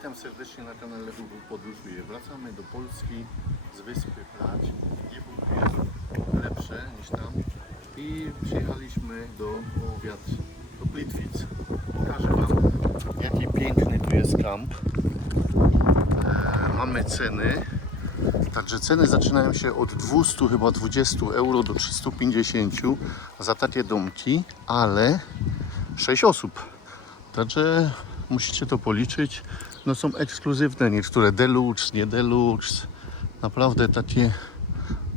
Witam serdecznie na kanale Google Podróżuje. Wracamy do Polski z wyspy Prać. Nie było jest lepsze niż tam. I przyjechaliśmy do obiad do Plitwic. Pokażę Wam jaki piękny tu jest kamp. E, mamy ceny. Także ceny zaczynają się od 200 chyba 20 euro do 350 za takie domki, ale 6 osób. Także musicie to policzyć. No są ekskluzywne, niektóre deluxe, nie deluxe. Naprawdę takie,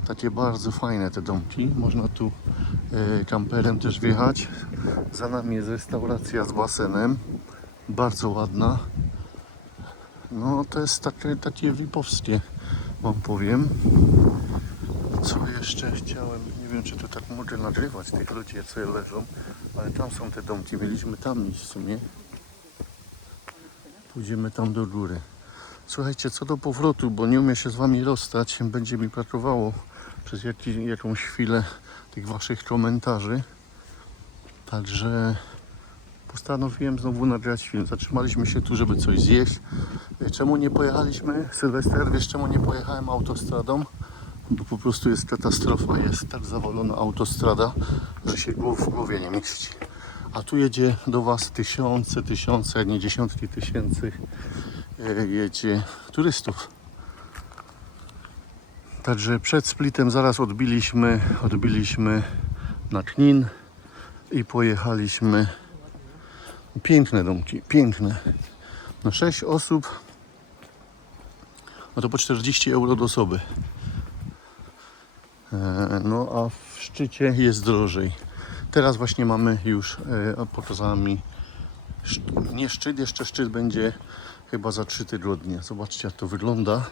takie bardzo fajne te domki. Można tu e, kamperem też wjechać. Za nami jest restauracja z basenem. Bardzo ładna. No to jest takie, takie wipowskie, wam powiem. Co jeszcze chciałem, nie wiem czy tu tak mogę nagrywać tych ludzi, co leżą, ale tam są te domki, mieliśmy tam iść w sumie. Pójdziemy tam do góry. Słuchajcie, co do powrotu, bo nie umiem się z wami rozstać, będzie mi brakowało przez jakąś chwilę tych waszych komentarzy. Także postanowiłem znowu nagrać film. Zatrzymaliśmy się tu, żeby coś zjeść. Czemu nie pojechaliśmy? Sylwester, wiesz czemu nie pojechałem autostradą? Bo po prostu jest katastrofa. Jest tak zawalona autostrada, że się w głowie nie mieści. A tu jedzie do Was tysiące, tysiące, nie dziesiątki tysięcy e, jedzie turystów. Także przed splitem zaraz odbiliśmy, odbiliśmy na Knin i pojechaliśmy. Piękne domki, piękne. Na 6 osób, no to po 40 euro do osoby. E, No a w szczycie jest drożej. Teraz właśnie mamy już e, pokazami szt- nie szczyt, jeszcze szczyt będzie chyba za 3 tygodnie. Zobaczcie jak to wygląda.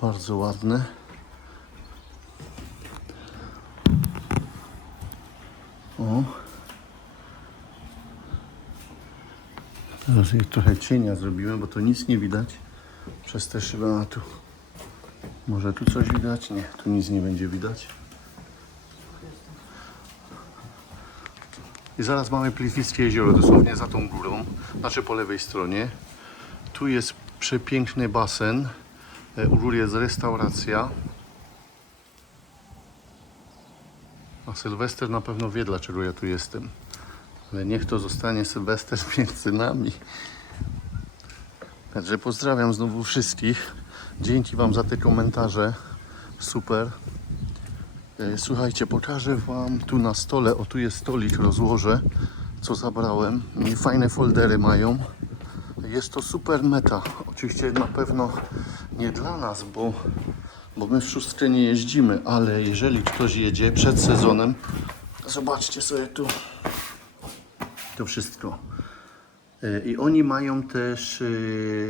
Bardzo ładne. O. Teraz trochę cienia zrobiłem, bo to nic nie widać przez te szyby. A tu może tu coś widać? Nie, tu nic nie będzie widać. I zaraz mamy Plitwickie jezioro, dosłownie za tą górą, znaczy po lewej stronie. Tu jest przepiękny basen. E, U góry jest restauracja. A Sylwester na pewno wie, dlaczego ja tu jestem. Ale niech to zostanie Sylwester między nami. Także pozdrawiam znowu wszystkich. Dzięki Wam za te komentarze. Super. E, Słuchajcie, pokażę Wam tu na stole, o tu jest stolik, rozłożę, co zabrałem. I fajne foldery mają. Jest to super meta. Oczywiście na pewno nie dla nas, bo, bo my w szóstkę nie jeździmy, ale jeżeli ktoś jedzie przed sezonem, zobaczcie sobie tu to wszystko. E, I oni mają też e,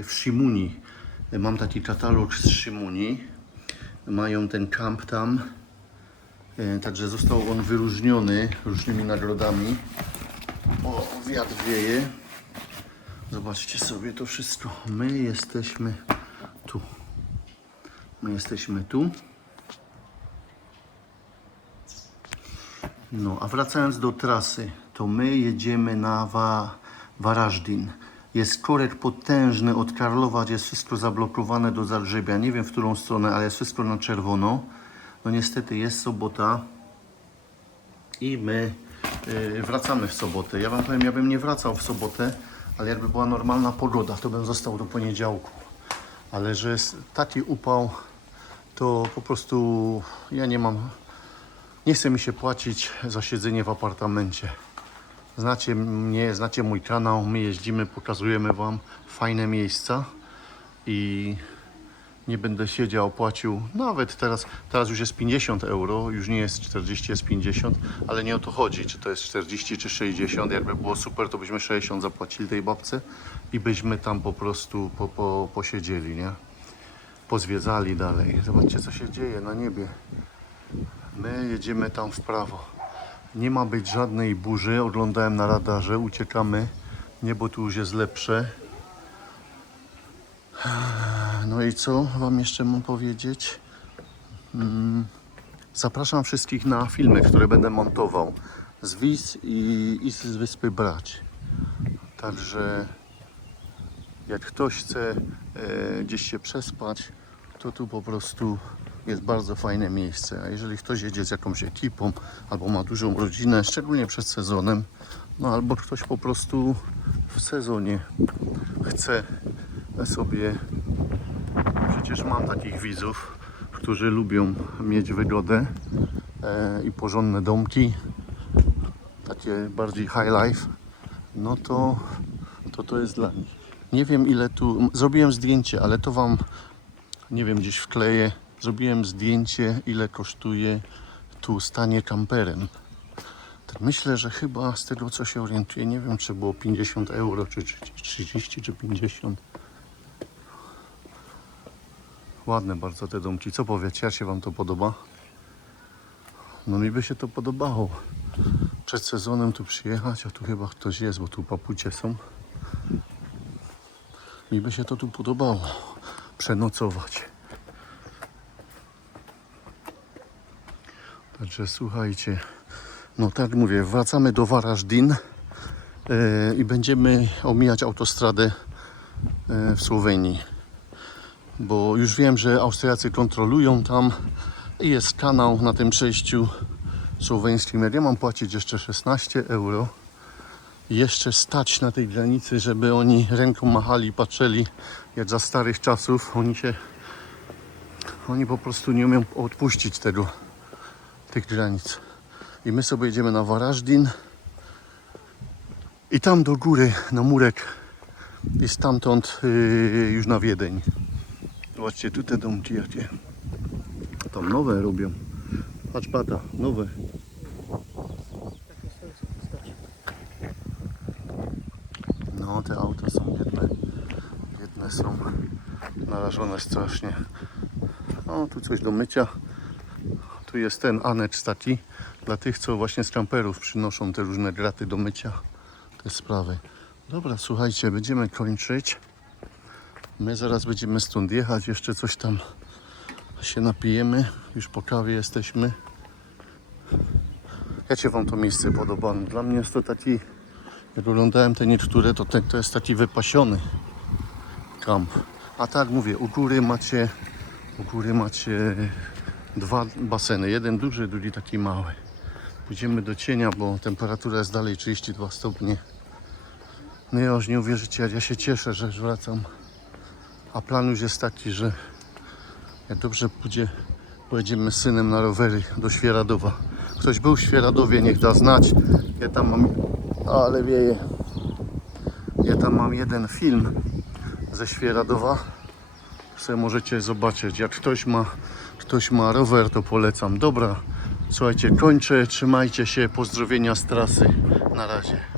w Shimuni. Mam taki katalog z Shimuni. Mają ten kamp tam. E, Także został on wyróżniony różnymi nagrodami. O, wiatr wieje. Zobaczcie sobie to wszystko. My jesteśmy tu. My jesteśmy tu. No, a wracając do trasy, to my jedziemy na Wa Warażdin. Jest korek potężny od Karlowa, jest wszystko zablokowane do Zagrzebia. Nie wiem w którą stronę, ale jest wszystko na czerwono. No niestety jest sobota i my y, wracamy w sobotę. Ja wam powiem, ja bym nie wracał w sobotę, ale jakby była normalna pogoda, to bym został do poniedziałku. Ale że jest taki upał, to po prostu ja nie mam nie chce mi się płacić za siedzenie w apartamencie. Znacie mnie, znacie mój kanał, my jeździmy, pokazujemy Wam fajne miejsca i nie będę siedział, płacił nawet teraz, teraz już jest 50 euro, już nie jest 40, jest 50, ale nie o to chodzi, czy to jest 40 czy 60, jakby było super, to byśmy 60 zapłacili tej babce i byśmy tam po prostu po, po, posiedzieli, nie? Pozwiedzali dalej. Zobaczcie co się dzieje na niebie. My jedziemy tam w prawo. Nie ma być żadnej burzy. Oglądałem na radarze. Uciekamy. Niebo tu już jest lepsze. No i co Wam jeszcze mam powiedzieć? Mm, Zapraszam wszystkich na filmy, które będę montował z Wiz i, i z Wyspy Brać. Także Jak ktoś chce e, gdzieś się przespać, to tu po prostu jest bardzo fajne miejsce. A jeżeli ktoś jedzie z jakąś ekipą albo ma dużą rodzinę, szczególnie przed sezonem, no albo ktoś po prostu w sezonie chce sobie. Przecież mam takich widzów, którzy lubią mieć wygodę e, i porządne domki, takie bardziej high life, no to to, to jest dla nich. Nie wiem ile tu. Zrobiłem zdjęcie, ale to wam nie wiem, gdzieś wkleję. Zrobiłem zdjęcie, ile kosztuje tu stanie kamperem. Tak myślę, że chyba z tego co się orientuję, nie wiem czy było 50 euro, czy 30, czy 50. Ładne bardzo te domki. Co powiecie, jak się wam to podoba? No mi by się to podobało. Przed sezonem tu przyjechać, a tu chyba ktoś jest, bo tu papucie są. Mi by się to tu podobało. Przenocować. Także słuchajcie, no tak mówię, wracamy do Varaždin e, i będziemy omijać autostradę e, w Słowenii. Bo już wiem, że Austriacy kontrolują tam i jest kanał na tym przejściu słoweńskim. Ja mam płacić jeszcze 16 euro jeszcze stać na tej granicy, żeby oni ręką machali, patrzyli jak za starych czasów. Oni się, oni po prostu nie umieją odpuścić tego, tych granic. I my sobie jedziemy na Varaždin i tam do góry, na murek i stamtąd yy, już na Wiedeń. Zobaczcie, tu te domki jakie. Tam nowe robią. Patrz bata, nowe. No, te auta są jedne. Jedne są narażone strasznie. No, tu coś do mycia. Tu jest ten anecz taki dla tych, co właśnie z kamperów przynoszą te różne graty do mycia. Te sprawy. Dobra, słuchajcie, będziemy kończyć. My zaraz będziemy stąd jechać. Jeszcze coś tam się napijemy. Już po kawie jesteśmy. Jak się Wam to miejsce podoba? Dla mnie jest to taki, jak oglądałem te niektóre, to ten to jest taki wypasiony kamp. A tak mówię, u góry macie, u góry macie dwa baseny. Jeden duży, drugi taki mały. Pójdziemy do cienia, bo temperatura jest dalej 32 stopnie. No ja już nie uwierzycie, ja się cieszę, że wracam. A plan już jest taki, że jak dobrze pójdzie, pojedziemy z synem na rowery do Świeradowa. Ktoś był w Świeradowie, niech da znać. Ja tam mam... Ale wieje. Ja tam mam jeden film ze Świeradowa. Sobie możecie zobaczyć. Jak ktoś ma, ktoś ma rower, to polecam. Dobra, słuchajcie, kończę. Trzymajcie się. Pozdrowienia z trasy. Na razie.